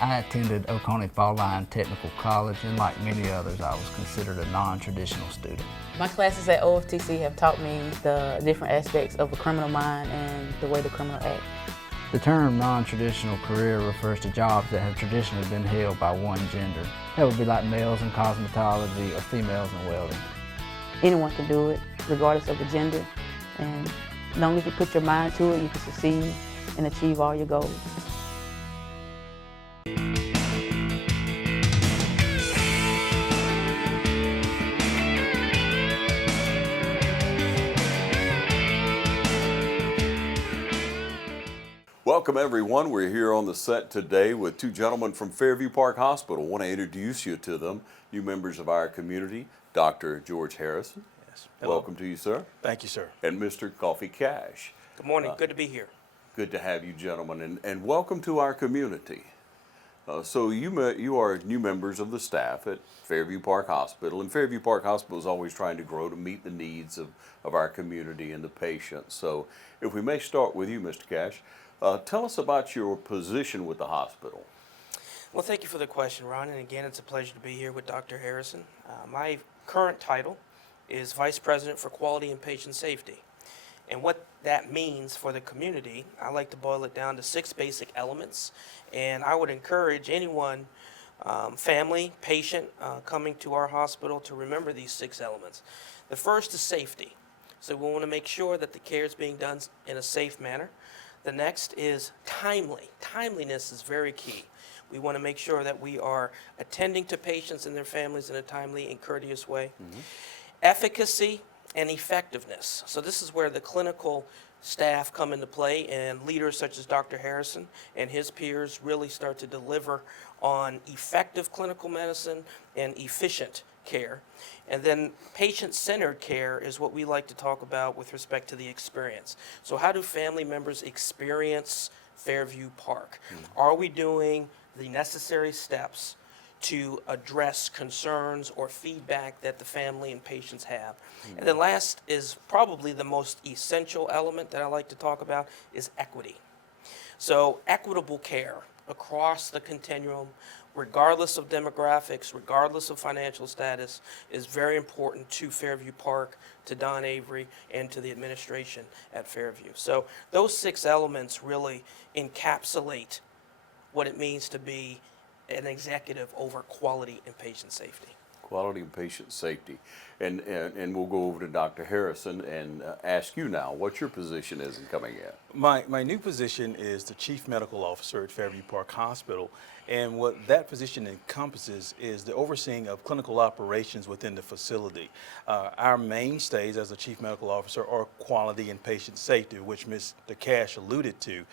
I attended Oconee Fall Line Technical College, and like many others, I was considered a non-traditional student. My classes at OFTC have taught me the different aspects of a criminal mind and the way the criminal acts. The term non-traditional career refers to jobs that have traditionally been held by one gender. That would be like males in cosmetology or females in welding. Anyone can do it, regardless of the gender, and as long as you put your mind to it, you can succeed and achieve all your goals. Welcome everyone. We're here on the set today with two gentlemen from Fairview Park Hospital. I want to introduce you to them, new members of our community, Dr. George Harrison. Yes. Hello. Welcome to you, sir. Thank you, sir. And Mr. Kofi Cash. Good morning. Good to be here. Good to have you gentlemen, and welcome to our community. So you are new members of the staff at Fairview Park Hospital, and Fairview Park Hospital is always trying to grow to meet the needs of our community and the patients. So if we may start with you, Mr. Cash, tell us about your position with the hospital. Well, thank you for the question, Ron. And again, it's a pleasure to be here with Dr. Harrison. My current title is Vice President for Quality and Patient Safety. And what that means for the community, I like to boil it down to 6 basic elements. And I would encourage anyone, family, patient, coming to our hospital to remember these 6 elements. The first is safety. So we want to make sure that the care is being done in a safe manner. The next is timely. Timeliness is very key. We want to make sure that we are attending to patients and their families in a timely and courteous way. Mm-hmm. Efficacy and effectiveness. So this is where the clinical staff come into play, and leaders such as Dr. Harrison and his peers really start to deliver on effective clinical medicine and efficient care. And then patient-centered care is what we like to talk about with respect to the experience. So how do family members experience Fairview Park? Mm-hmm. Are we doing the necessary steps to address concerns or feedback that the family and patients have? Mm-hmm. And then last is probably the most essential element that I like to talk about is equity. So equitable care across the continuum, regardless of demographics, regardless of financial status, is very important to Fairview Park, to Don Avery, and to the administration at Fairview. So those 6 elements really encapsulate what it means to be an executive over quality and patient safety. Quality and patient safety. And we'll go over to Dr. Harrison and ask you now what your position is in coming in. My new position is the Chief Medical Officer at Fairview Park Hospital, and what that position encompasses is the overseeing of clinical operations within the facility. Our mainstays as the Chief Medical Officer are quality and patient safety, which Mr. Cash alluded to.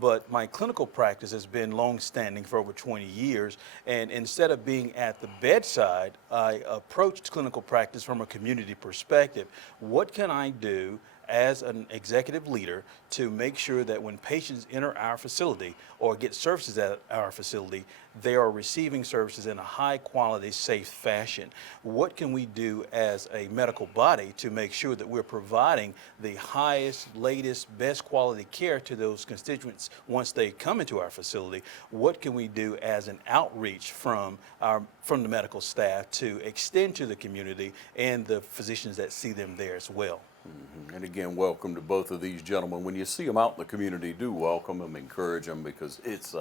But my clinical practice has been long-standing for over 20 years, and instead of being at the bedside, I approached clinical practice from a community perspective. What can I do as an executive leader to make sure that when patients enter our facility or get services at our facility, they are receiving services in a high quality, safe fashion? What can we do as a medical body to make sure that we're providing the highest, latest, best quality care to those constituents once they come into our facility? What can we do as an outreach from the medical staff to extend to the community and the physicians that see them there as well? Mm-hmm. And again, welcome to both of these gentlemen. When you see them out in the community, do welcome them, encourage them, because it's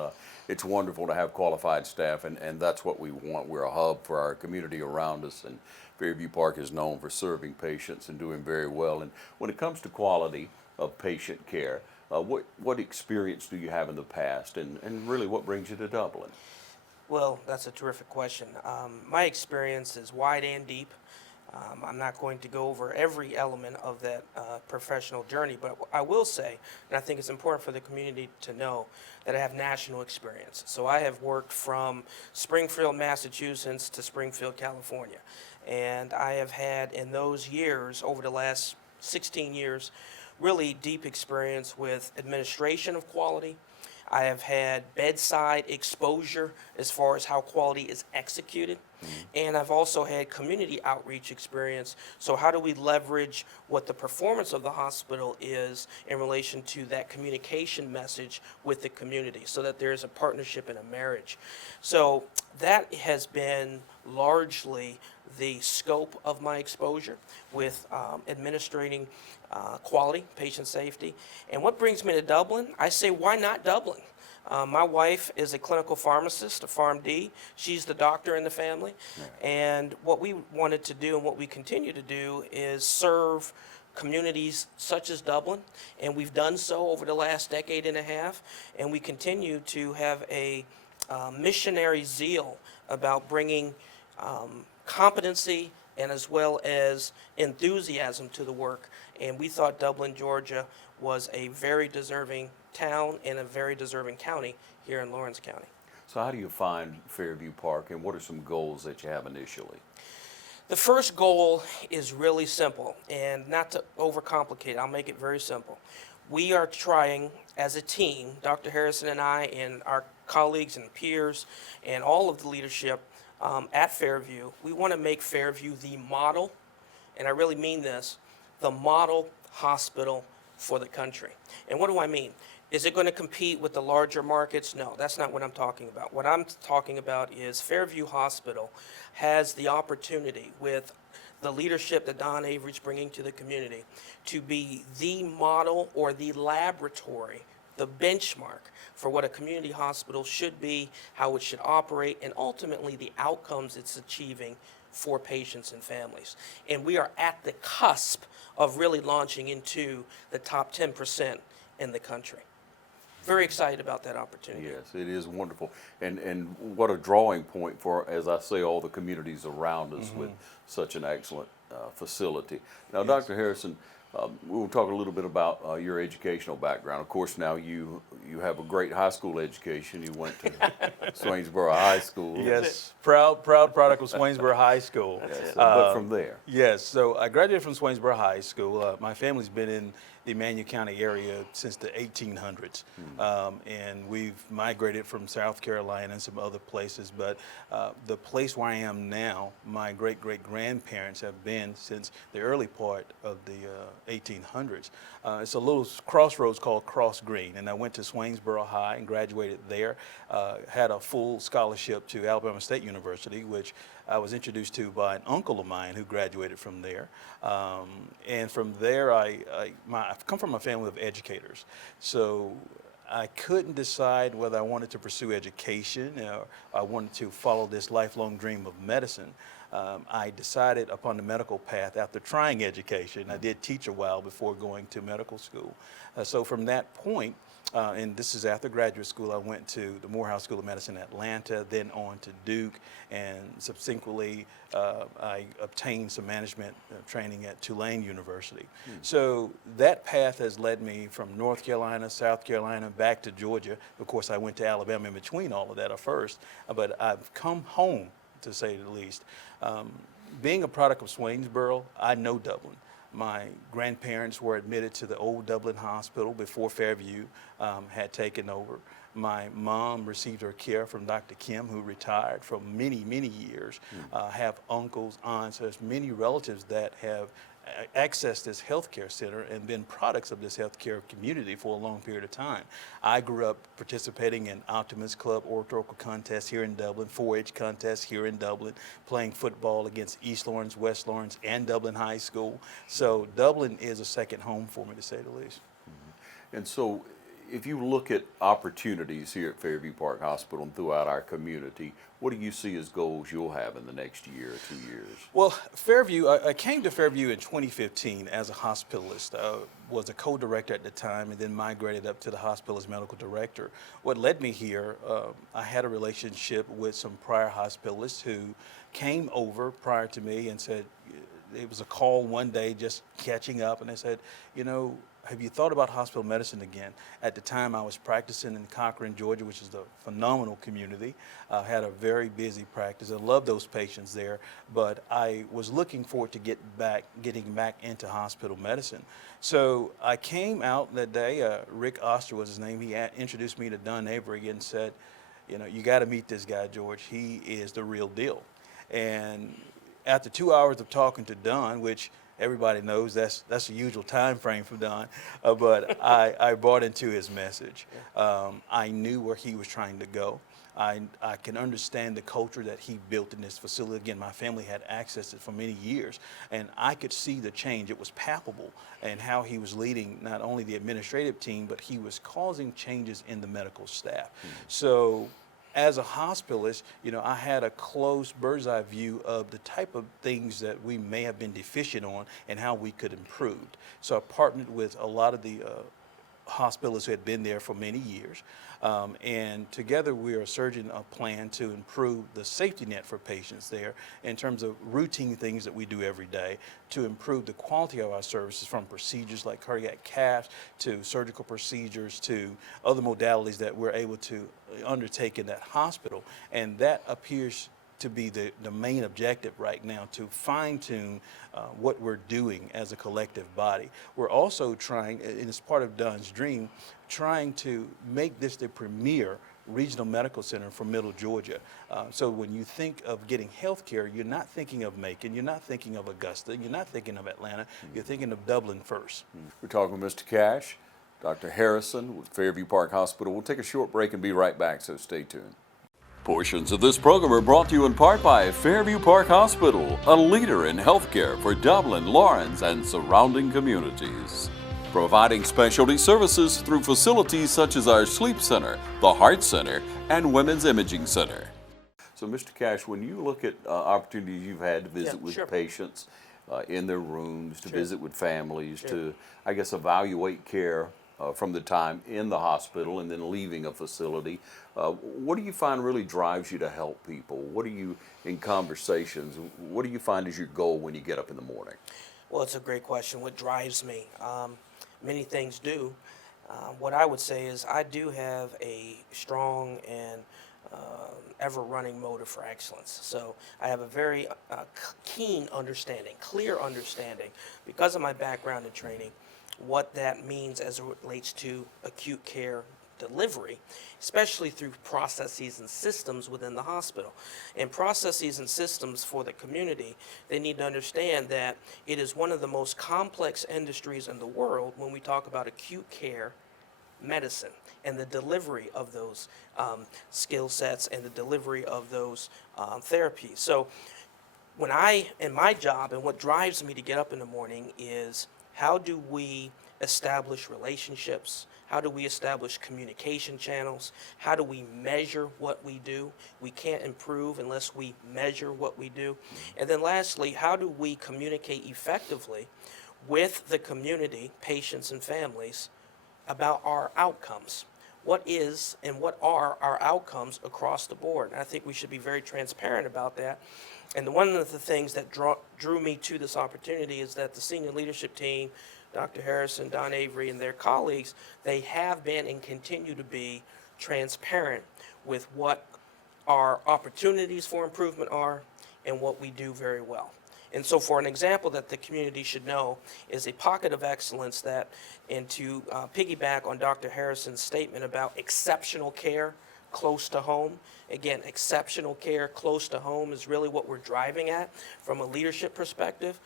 wonderful to have qualified staff, and that's what we want. We're a hub for our community around us, and Fairview Park is known for serving patients and doing very well. And when it comes to quality of patient care, what experience do you have in the past, and really what brings you to Dublin? Well, that's a terrific question. My experience is wide and deep. I'm not going to go over every element of that professional journey, but I will say, and I think it's important for the community to know, that I have national experience. So I have worked from Springfield, Massachusetts to Springfield, California. And I have had in those years, over the last 16 years, really deep experience with administration of quality. I have had bedside exposure as far as how quality is executed. And I've also had community outreach experience. So how do we leverage what the performance of the hospital is in relation to that communication message with the community so that there's a partnership and a marriage? So that has been largely the scope of my exposure with administrating quality, patient safety. And what brings me to Dublin? I say, why not Dublin? My wife is a clinical pharmacist, a PharmD. She's the doctor in the family. And what we wanted to do and what we continue to do is serve communities such as Dublin. And we've done so over the last decade and a half. And we continue to have a missionary zeal about bringing competency and as well as enthusiasm to the work. And we thought Dublin, Georgia was a very deserving town and a very deserving county here in Lawrence County. So how do you find Fairview Park, and what are some goals that you have initially? The first goal is really simple, and not to overcomplicate it, I'll make it very simple. We are trying as a team, Dr. Harrison and I and our colleagues and peers and all of the leadership at Fairview, we want to make Fairview the model, and I really mean this, the model hospital for the country. And what do I mean? Is it going to compete with the larger markets? No, that's not what I'm talking about. What I'm talking about is Fairview Hospital has the opportunity with the leadership that Don Avery's bringing to the community to be the model or the laboratory, the benchmark for what a community hospital should be, how it should operate, and ultimately the outcomes it's achieving for patients and families. And we are at the cusp of really launching into the top 10% in the country. Very excited about that opportunity. Yes, it is wonderful. And what a drawing point for, as I say, all the communities around us with such an excellent facility. Now, Dr. Harrison, we'll talk a little bit about your educational background. Of course, now you have a great high school education. You went to Swainsboro High School. Yes, proud product of Swainsboro High School. Yes, but from there. Yes, so I graduated from Swainsboro High School. My family's been in the Emmanuel County area since the 1800s, and we've migrated from South Carolina and some other places, but the place where I am now, my great-great-grandparents have been since the early part of the 1800s. It's a little crossroads called Cross Green, and I went to Swainsboro High and graduated there, had a full scholarship to Alabama State University, which I was introduced to by an uncle of mine who graduated from there. And from there, I've come from a family of educators. So I couldn't decide whether I wanted to pursue education or I wanted to follow this lifelong dream of medicine. I decided upon the medical path after trying education. I did teach a while before going to medical school. So from that point, and this is after graduate school, I went to the Morehouse School of Medicine in Atlanta, then on to Duke, and subsequently I obtained some management training at Tulane University. So that path has led me from North Carolina, South Carolina, back to Georgia. Of course, I went to Alabama in between all of that at first, but I've come home, to say the least. Being a product of Swainsboro, I know Dublin. My grandparents were admitted to the old Dublin Hospital before Fairview had taken over. My mom received her care from Dr. Kim, who retired for many, many years. Have uncles, aunts, there's many relatives that have accessed this healthcare center and been products of this healthcare community for a long period of time. I grew up participating in Optimist Club oratorical contests here in Dublin, 4-H contests here in Dublin, playing football against East Lawrence, West Lawrence, and Dublin High School. So Dublin is a second home for me, to say the least. And so if you look at opportunities here at Fairview Park Hospital and throughout our community, what do you see as goals you'll have in the next year or 2 years? Well, Fairview, I came to Fairview in 2015 as a hospitalist. Was a co-director at the time and then migrated up to the hospital as medical director. What led me here, I had a relationship with some prior hospitalists who came over prior to me and said, it was a call one day just catching up, and they said, you know, have you thought about hospital medicine again? At the time, I was practicing in Cochran, Georgia, which is a phenomenal community. I had a very busy practice. I loved those patients there, but I was looking forward to getting back into hospital medicine. So I came out that day. Rick Oster was his name. He introduced me to Don Avery and said, you know, you got to meet this guy, George. He is the real deal. And after 2 hours of talking to Don, which everybody knows that's the usual time frame for Don, but I bought into his message. I knew where he was trying to go. I can understand the culture that he built in this facility. Again, my family had access to it for many years, and I could see the change. It was palpable, and how he was leading not only the administrative team, but he was causing changes in the medical staff. So as a hospitalist, you know, I had a close bird's eye view of the type of things that we may have been deficient on and how we could improve. So I partnered with a lot of the hospitalists who had been there for many years. And together we are surging a plan to improve the safety net for patients there in terms of routine things that we do every day to improve the quality of our services, from procedures like cardiac caths to surgical procedures to other modalities that we're able to undertake in that hospital. And that appears to be the main objective right now, to fine-tune what we're doing as a collective body. We're also trying, and it's part of Don's dream, trying to make this the premier regional medical center for Middle Georgia. So when you think of getting health care, you're not thinking of Macon, you're not thinking of Augusta, you're not thinking of Atlanta, you're thinking of Dublin first. We're talking with Mr. Cash, Dr. Harrison with Fairview Park Hospital. We'll take a short break and be right back, so stay tuned. Portions of this program are brought to you in part by Fairview Park Hospital, a leader in healthcare for Dublin, Lawrence, and surrounding communities. Providing specialty services through facilities such as our Sleep Center, the Heart Center, and Women's Imaging Center. So, Mr. Cash, when you look at opportunities you've had to visit with patients in their rooms, to visit with families, to, I guess, evaluate care from the time in the hospital and then leaving a facility, what do you find really drives you to help people? What do you, in conversations, what do you find is your goal when you get up in the morning? Well, it's a great question. What drives me? Many things do. What I would say is I do have a strong and ever-running motive for excellence. So I have a very keen understanding, clear understanding, because of my background and training, what that means as it relates to acute care delivery, especially through processes and systems within the hospital. And processes and systems for the community, they need to understand that it is one of the most complex industries in the world when we talk about acute care medicine and the delivery of those skill sets and the delivery of those therapies. So when in my job, and what drives me to get up in the morning is, how do we establish relationships? How do we establish communication channels? How do we measure what we do? We can't improve unless we measure what we do. And then lastly, how do we communicate effectively with the community, patients and families, about our outcomes? What is and what are our outcomes across the board? And I think we should be very transparent about that. And one of the things that drew me to this opportunity is that the senior leadership team, Dr. Harrison, Don Avery, and their colleagues, they have been and continue to be transparent with what our opportunities for improvement are and what we do very well. And so for an example that the community should know is a pocket of excellence that, and to piggyback on Dr. Harrison's statement about exceptional care close to home, again, exceptional care close to home is really what we're driving at from a leadership perspective.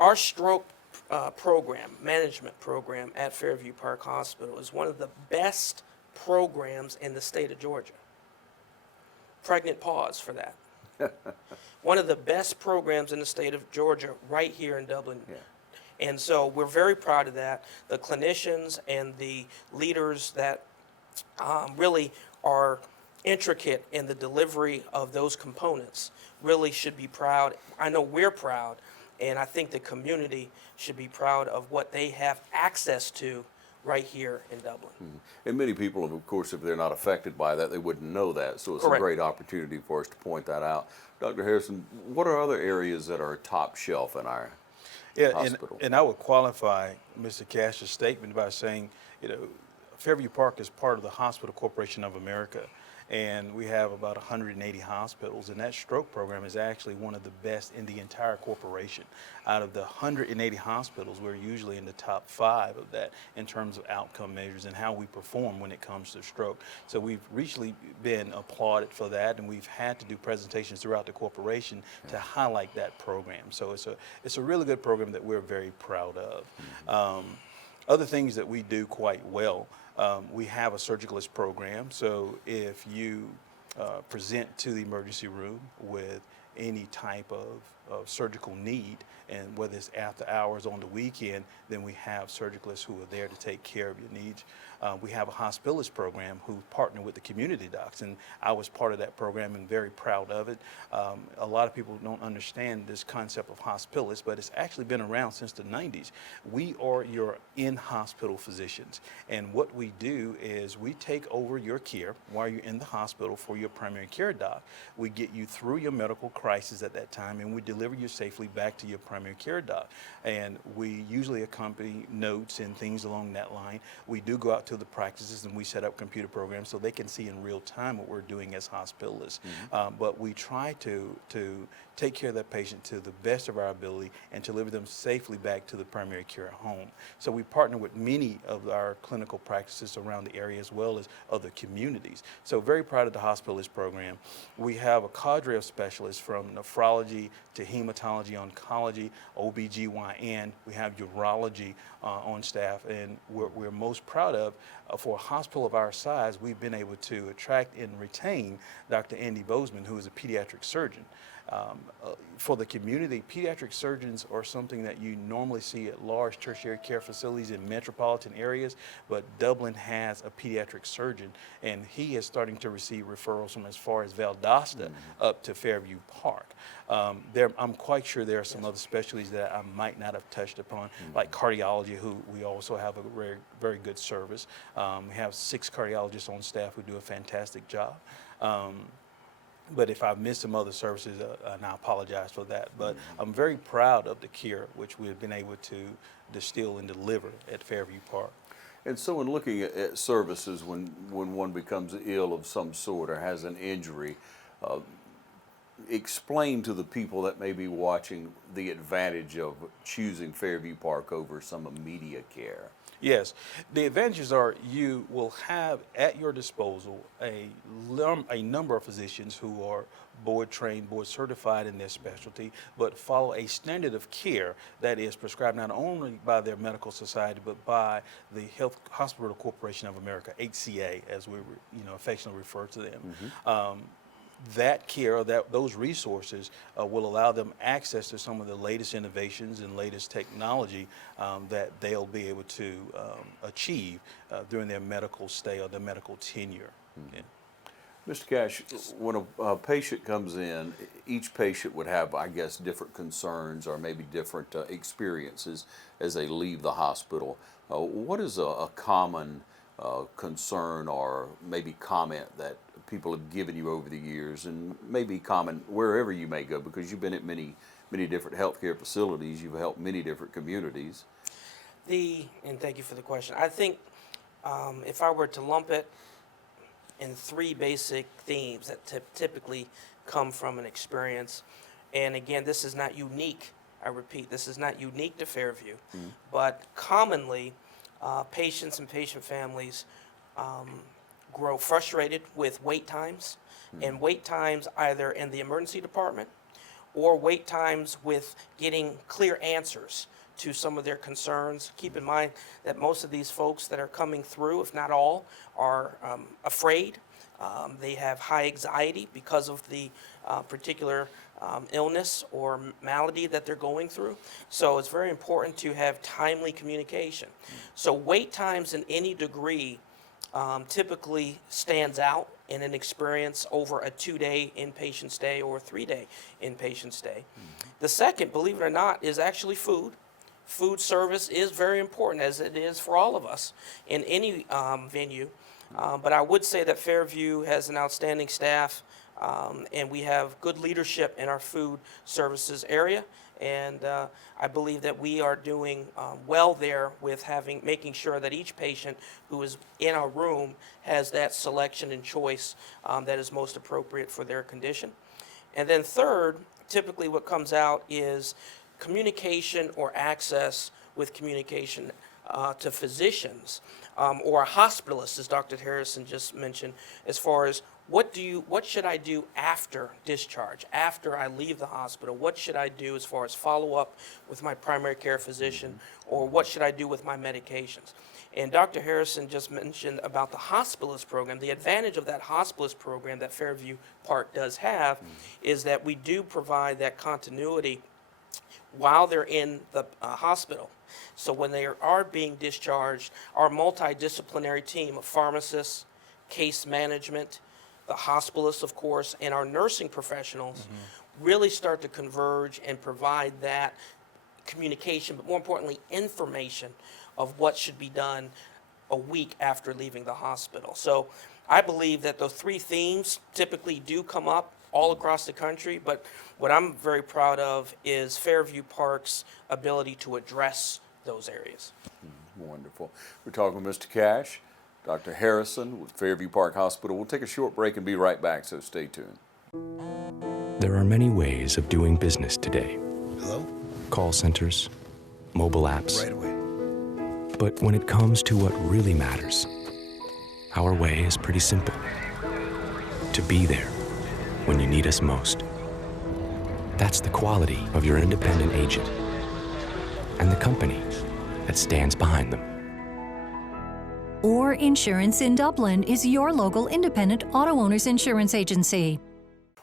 Our stroke management program at Fairview Park Hospital is one of the best programs in the state of Georgia. Pregnant pause for that. One of the best programs in the state of Georgia right here in Dublin. Yeah. And so we're very proud of that. The clinicians and the leaders that really are intricate in the delivery of those components really should be proud. I know we're proud, and I think the community should be proud of what they have access to right here in Dublin. And many people, of course, if they're not affected by that, they wouldn't know that. So it's a great opportunity for us to point that out. Dr. Harrison, what are other areas that are top shelf in our Yeah, hospital. and I would qualify Mr. Cash's statement by saying, you know, Fairview Park is part of the Hospital Corporation of America, and we have about 180 hospitals, and that stroke program is actually one of the best in the entire corporation. Out of the 180 hospitals, we're usually in the top 5 of that in terms of outcome measures and how we perform when it comes to stroke. So we've recently been applauded for that, and we've had to do presentations throughout the corporation to highlight that program. So it's a really good program that we're very proud of. Other things that we do quite well, we have a surgicalist program. So if you present to the emergency room with any type of surgical need, and whether it's after hours on the weekend, then we have surgicalists who are there to take care of your needs. We have a hospitalist program who partner with the community docs, and I was part of that program and very proud of it. A lot of people don't understand this concept of hospitalist, but it's actually been around since the 90s. We are your in-hospital physicians, and what we do is we take over your care while you're in the hospital for your primary care doc. We get you through your medical crisis at that time, and we deliver you safely back to your primary care doc. And we usually accompany notes and things along that line. We do go out to the practices and we set up computer programs so they can see in real time what we're doing as hospitalists. But we try to take care of that patient to the best of our ability and to deliver them safely back to the primary care home. So we partner with many of our clinical practices around the area as well as other communities. So very proud of the hospitalist program. We have a cadre of specialists from nephrology to hematology, oncology, OBGYN. We have urology on staff, and we're most proud of, for a hospital of our size, we've been able to attract and retain Dr. Andy Bozeman, who is a pediatric surgeon. For the community, pediatric surgeons are something that you normally see at large tertiary care facilities in metropolitan areas, but Dublin has a pediatric surgeon, and he is starting to receive referrals from as far as Valdosta up to Fairview Park. I'm quite sure there are some other specialties that I might not have touched upon, like cardiology, who we also have a very, very good service. We have 6 cardiologists on staff who do a fantastic job. But if I've missed some other services, and I apologize for that. But I'm very proud of the care which we've been able to distill and deliver at Fairview Park. And so in looking at services, when one becomes ill of some sort or has an injury, explain to the people that may be watching the advantage of choosing Fairview Park over some immediate care. Yes, the advantages are you will have at your disposal a number of physicians who are board trained, board certified in their specialty, but follow a standard of care that is prescribed not only by their medical society, but by the Hospital Corporation of America, HCA, as we affectionately refer to them. That care, those resources will allow them access to some of the latest innovations and latest technology that they'll be able to achieve during their medical stay or their medical tenure. Yeah. Mr. Cash, when a patient comes in, each patient would have, I guess, different concerns or maybe different experiences as they leave the hospital. What is a common concern or maybe comment that people have given you over the years, and maybe common wherever you may go, because you've been at many different healthcare facilities, you've helped many different communities. And thank you for the question. I think if I were to lump it in 3 basic themes that typically come from an experience, and again, this is not unique, I repeat, this is not unique to Fairview, but commonly patients and patient families grow frustrated with wait times, and wait times either in the emergency department or wait times with getting clear answers to some of their concerns. Keep in mind that most of these folks that are coming through, if not all, are afraid. They have high anxiety because of the particular illness or malady that they're going through. So it's very important to have timely communication. So wait times in any degree typically stands out in an experience over a 2-day inpatient stay or a 3-day inpatient stay. The second, believe it or not, is actually food. Food service is very important, as it is for all of us in any venue. But I would say that Fairview has an outstanding staff, and we have good leadership in our food services area. And I believe that we are doing well there with making sure that each patient who is in our room has that selection and choice that is most appropriate for their condition. And then third, typically what comes out is communication or access with communication to physicians or hospitalists, as Dr. Harrison just mentioned, as far as what should I do after discharge, after I leave the hospital? What should I do as far as follow up with my primary care physician, or what should I do with my medications? And Dr. Harrison just mentioned about the hospitalist program. The advantage of that hospitalist program that Fairview Park does have is that we do provide that continuity while they're in the hospital. So when they are being discharged, our multidisciplinary team of pharmacists, case management, the hospitalists, of course, and our nursing professionals really start to converge and provide that communication, but more importantly, information of what should be done a week after leaving the hospital. So I believe that those three themes typically do come up all across the country, but what I'm very proud of is Fairview Park's ability to address those areas. Wonderful. We're talking with Mr. Cash, Dr. Harrison with Fairview Park Hospital. We'll take a short break and be right back, so stay tuned. There are many ways of doing business today. Hello? Call centers, mobile apps. Right away. But when it comes to what really matters, our way is pretty simple. To be there when you need us most. That's the quality of your independent agent and the company that stands behind them. Or Insurance in Dublin is your local independent auto owners insurance agency.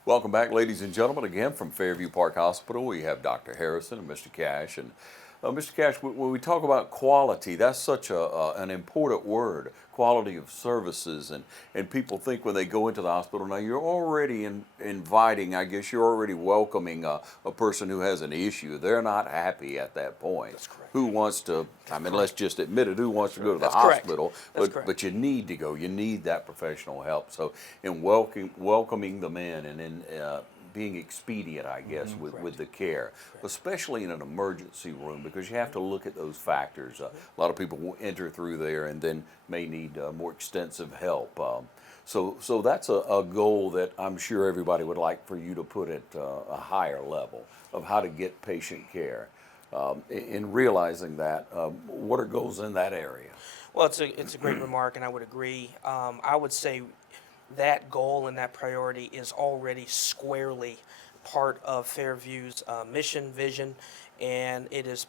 Welcome back, ladies and gentlemen. Again, from Fairview Park Hospital, we have Dr. Harrison and Mr. Cash. And Mr. Cash, when we talk about quality, that's such an important word, quality of services. And people think when they go into the hospital, now you're already inviting, I guess you're already welcoming a person who has an issue. They're not happy at that point. That's correct. Who wants to, I mean, let's just admit it, who wants to go to the That's correct. hospital? That's correct. But you need to go. You need that professional help. So in welcoming them in and in being expedient, I guess, with the care, especially in an emergency room, because you have to look at those factors. A lot of people will enter through there and then may need more extensive help. So that's a goal that I'm sure everybody would like for you to put at a higher level of how to get patient care. In realizing that, what are goals in that area? Well, it's a great remark, and I would agree. I would say that goal and that priority is already squarely part of Fairview's mission, vision, and it is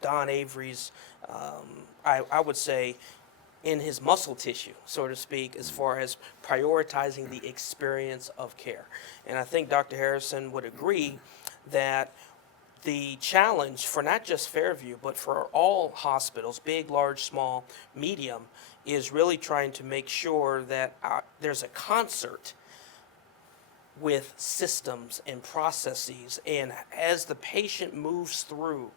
Don Avery's, I would say, in his muscle tissue, so to speak, as far as prioritizing the experience of care. And I think Dr. Harrison would agree that the challenge for not just Fairview, but for all hospitals, big, large, small, medium, is really trying to make sure that there's a concert with systems and processes. And as the patient moves through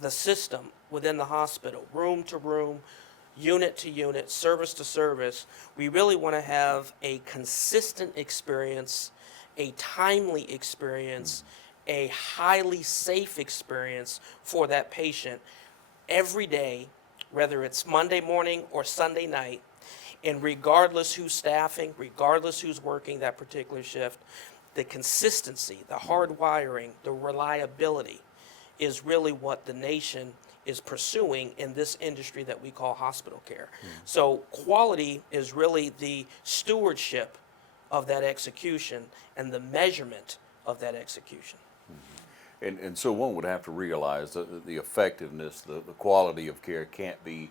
the system within the hospital, room to room, unit to unit, service to service, we really want to have a consistent experience, a timely experience, a highly safe experience for that patient every day, whether it's Monday morning or Sunday night, and regardless who's staffing, regardless who's working that particular shift, the consistency, the hard wiring, the reliability is really what the nation is pursuing in this industry that we call hospital care. So quality is really the stewardship of that execution and the measurement of that execution. And so one would have to realize that the effectiveness, the quality of care can't be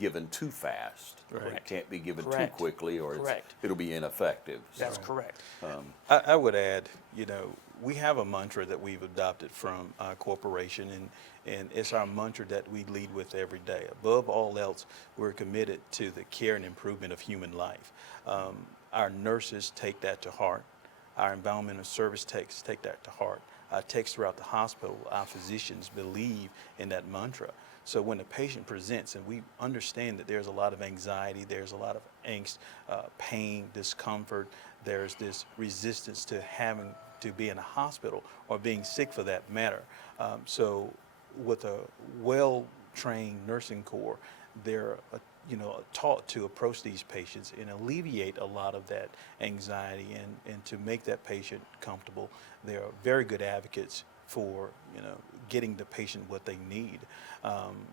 given too fast. Correct. It can't be given Correct. too quickly, or Correct. it'll be ineffective. That's So, correct. I would add, we have a mantra that we've adopted from our corporation, and it's our mantra that we lead with every day. Above all else, we're committed to the care and improvement of human life. Our nurses take that to heart. Our environmental service techs take that to heart. Our techs throughout the hospital, our physicians believe in that mantra. So when the patient presents, and we understand that there's a lot of anxiety, there's a lot of angst, pain, discomfort, there's this resistance to having to be in a hospital or being sick for that matter. So with a well-trained nursing corps, they're taught to approach these patients and alleviate a lot of that anxiety and to make that patient comfortable. They're very good advocates for getting the patient what they need,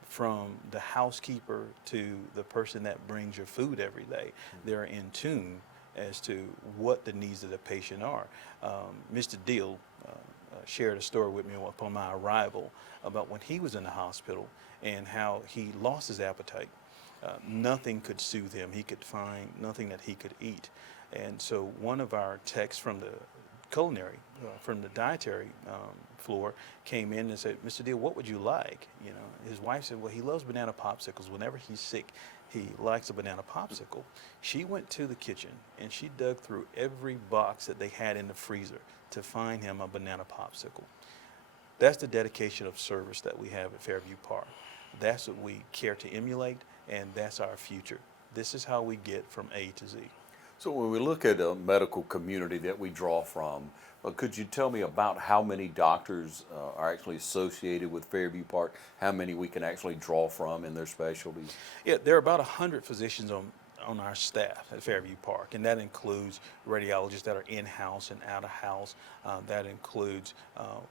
from the housekeeper to the person that brings your food every day. They're in tune as to what the needs of the patient are. Mr. Deal shared a story with me upon my arrival about when he was in the hospital and how he lost his appetite. Nothing could soothe him. He could find nothing that he could eat. And so one of our techs from the culinary, from the dietary floor, came in and said, "Mr. Deal, what would you like?" His wife said, "Well, he loves banana popsicles. Whenever he's sick, he likes a banana popsicle." She went to the kitchen and she dug through every box that they had in the freezer to find him a banana popsicle. That's the dedication of service that we have at Fairview Park. That's what we care to emulate, and that's our future. This is how we get from A to Z. So when we look at a medical community that we draw from, could you tell me about how many doctors are actually associated with Fairview Park, how many we can actually draw from in their specialties? Yeah, there are about 100 physicians on our staff at Fairview Park, and that includes radiologists that are in-house and out-of-house. That includes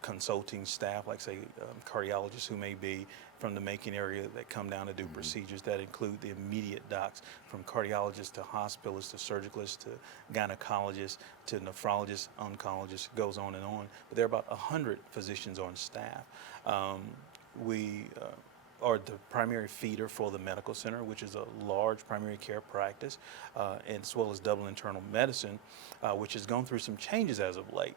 consulting staff, like say cardiologists who may be from the Macon area that come down to do procedures. That include the immediate docs, from cardiologists to hospitalists to surgicalists to gynecologists to nephrologists, oncologists, goes on and on. But there are about 100 physicians on staff. We are the primary feeder for the medical center, which is a large primary care practice, and as well as Dublin Internal Medicine, which has gone through some changes as of late,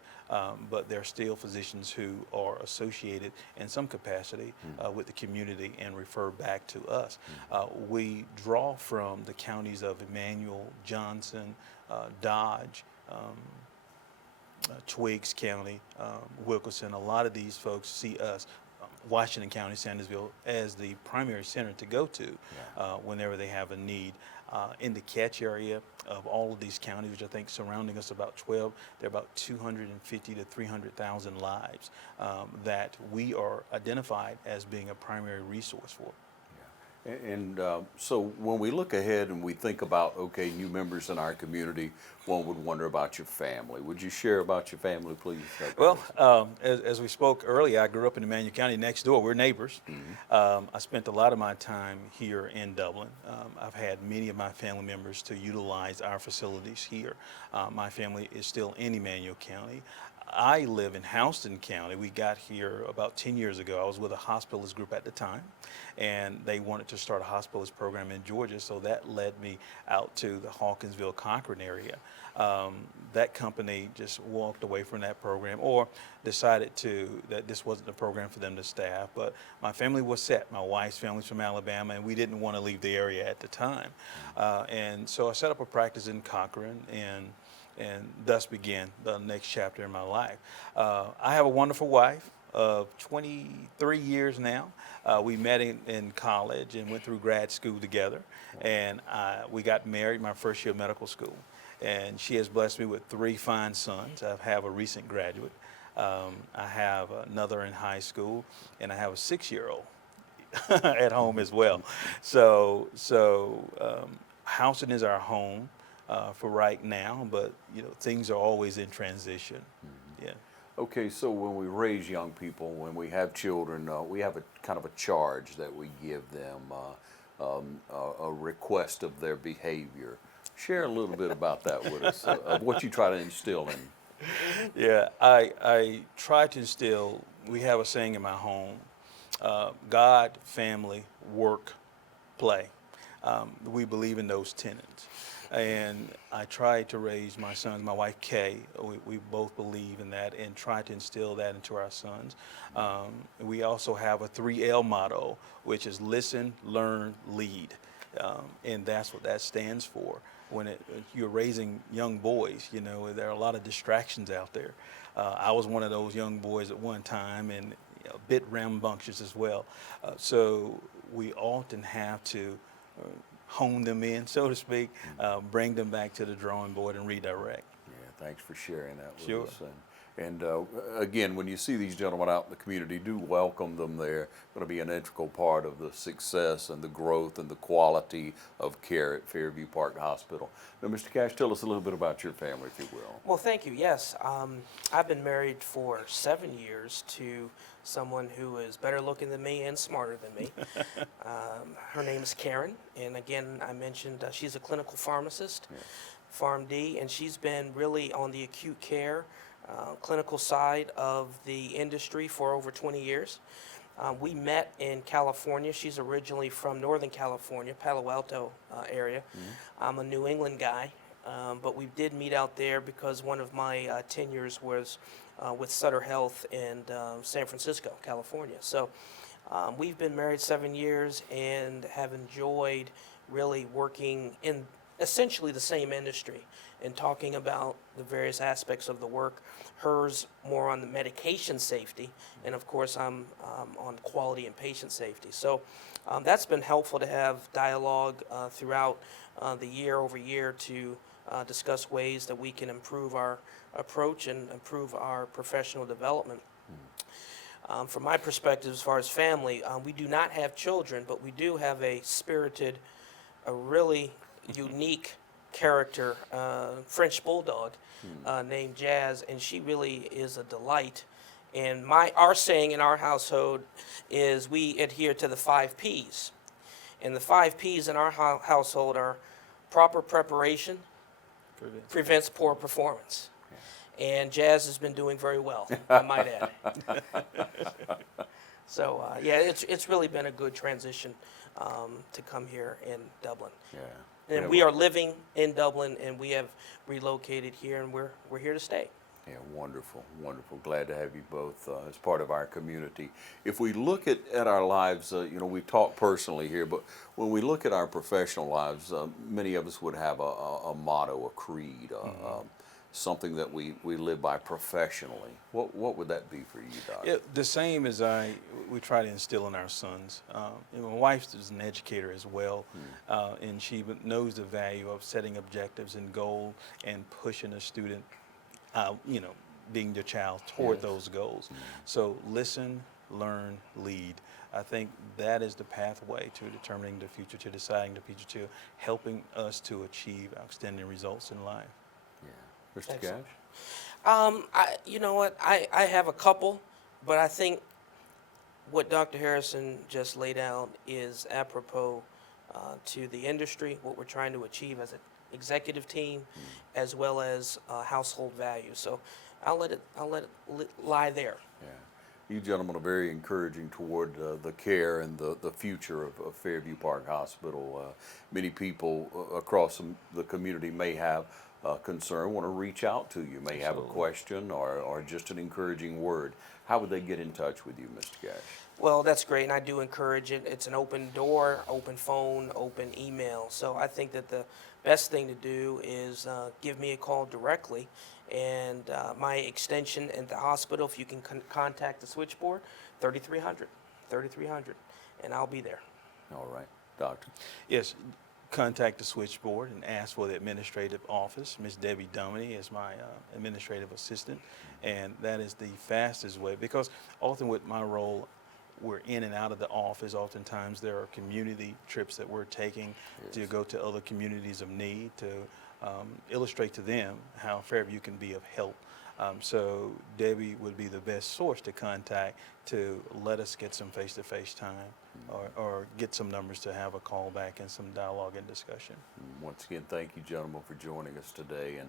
but there are still physicians who are associated in some capacity with the community and refer back to us. We draw from the counties of Emmanuel, Johnson, Dodge, Twiggs County, Wilkerson. A lot of these folks see us, Washington County, Sandersville, as the primary center to go to whenever they have a need. In the catch area of all of these counties, which I think surrounding us about 12, there are about 250 to 300,000 lives that we are identified as being a primary resource for. And so when we look ahead and we think about, okay, new members in our community, one would wonder about your family. Would you share about your family, please? Well, as we spoke earlier, I grew up in Emmanuel County next door. We're neighbors. I spent a lot of my time here in Dublin. I've had many of my family members to utilize our facilities here. My family is still in Emmanuel County. I live in Houston County. We got here about 10 years ago. I was with a hospitalist group at the time, and they wanted to start a hospitalist program in Georgia, so that led me out to the Hawkinsville, Cochran area. That company just walked away from that program or decided that this wasn't the program for them to staff, but my family was set. My wife's family's from Alabama, and we didn't want to leave the area at the time. And so I set up a practice in Cochran, and thus began the next chapter in my life. I have a wonderful wife of 23 years now. We met in college and went through grad school together, and we got married my first year of medical school. And she has blessed me with 3 fine sons. I have a recent graduate. I have another in high school, and I have a 6-year-old at home as well. So Houston is our home for right now, but things are always in transition. Yeah. Okay, so when we raise young people, when we have children, we have a kind of a charge that we give them, a request of their behavior. Share a little bit about that with us, of what you try to instill in. Yeah, I try to instill, we have a saying in my home, God, family, work, play. We believe in those tenets. And I try to raise my sons, my wife Kay, we both believe in that and try to instill that into our sons. We also have a 3L motto, which is listen, learn, lead. And that's what that stands for. When you're raising young boys, there are a lot of distractions out there. I was one of those young boys at one time, and a bit rambunctious as well. So we often have to hone them in, so to speak, bring them back to the drawing board and redirect. Yeah, Thanks for sharing that with Sure. us. And again, when you see these gentlemen out in the community, do welcome them there. Going to be an integral part of the success and the growth and the quality of care at Fairview Park Hospital. Now, Mr. Cash, tell us a little bit about your family, if you will. Well, thank you. Yes, I've been married for 7 years to someone who is better looking than me and smarter than me. Her name is Karen, and again, I mentioned she's a clinical pharmacist, PharmD, and she's been really on the acute care clinical side of the industry for over 20 years. We met in California. She's originally from Northern California, Palo Alto area. I'm a New England guy, but we did meet out there because one of my tenures was with Sutter Health in San Francisco, California. So we've been married 7 years and have enjoyed really working in essentially the same industry and talking about the various aspects of the work. Hers more on the medication safety, and of course I'm on quality and patient safety. So that's been helpful to have dialogue throughout the year over year to discuss ways that we can improve our approach and improve our professional development. From my perspective, as far as family, we do not have children, but we do have a spirited, a really unique character, French bulldog, named Jazz, and she really is a delight. And our saying in our household is we adhere to the 5 Ps. And the 5 Ps in our household are proper preparation prevents poor performance. And Jazz has been doing very well, I might add. So yeah, it's really been a good transition to come here in Dublin. Yeah. And we are living in Dublin, and we have relocated here, and we're here to stay. Yeah, wonderful, wonderful. Glad to have you both as part of our community. If we look at our lives, you know, we talk personally here, but when we look at our professional lives, many of us would have a motto, a creed, something that we live by professionally. What would that be for you, Doc? Yeah, the same as we try to instill in our sons. And my wife is an educator as well, and she knows the value of setting objectives and goals and pushing a student, you know, being your child toward those goals. So listen, learn, lead. I think that is the pathway to determining the future, to deciding the future, to helping us to achieve outstanding results in life. Yeah. Mr. Excellent. Cash? You know what? I have a couple, but I think what Dr. Harrison just laid out is apropos to the industry, what we're trying to achieve as an executive team, as well as household value. So I'll let it lie there. Yeah. You gentlemen are very encouraging toward the care and the future of Fairview Park Hospital. Many people across the community may have concern, want to reach out to you, may have a question or just an encouraging word. How would they get in touch with you, Mr. Cash? Well, that's great, and I do encourage it. It's an open door, open phone, open email. So I think that the best thing to do is give me a call directly, and my extension at the hospital, if you can contact the switchboard, 3300, and I'll be there. All right. Doctor? Yes, contact the switchboard and ask for the administrative office. Miss Debbie Dominy is my administrative assistant, and that is the fastest way, because often with my role, we're in and out of the office. Oftentimes there are community trips that we're taking to go to other communities of need to illustrate to them how Fairview can be of help. So Debbie would be the best source to contact to let us get some face-to-face time or get some numbers to have a call back and some dialogue and discussion. Once again, thank you, gentlemen, for joining us today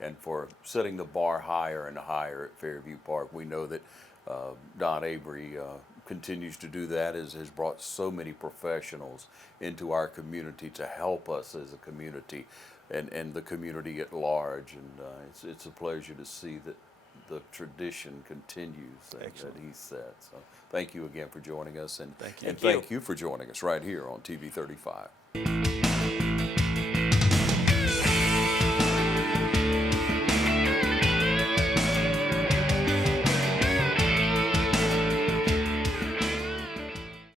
and for setting the bar higher and higher at Fairview Park. We know that Don Avery continues to do that, has brought so many professionals into our community to help us as a community and the community at large. And it's a pleasure to see that the tradition continues that he set. So thank you again for joining us, and thank you for joining us right here on TV 35.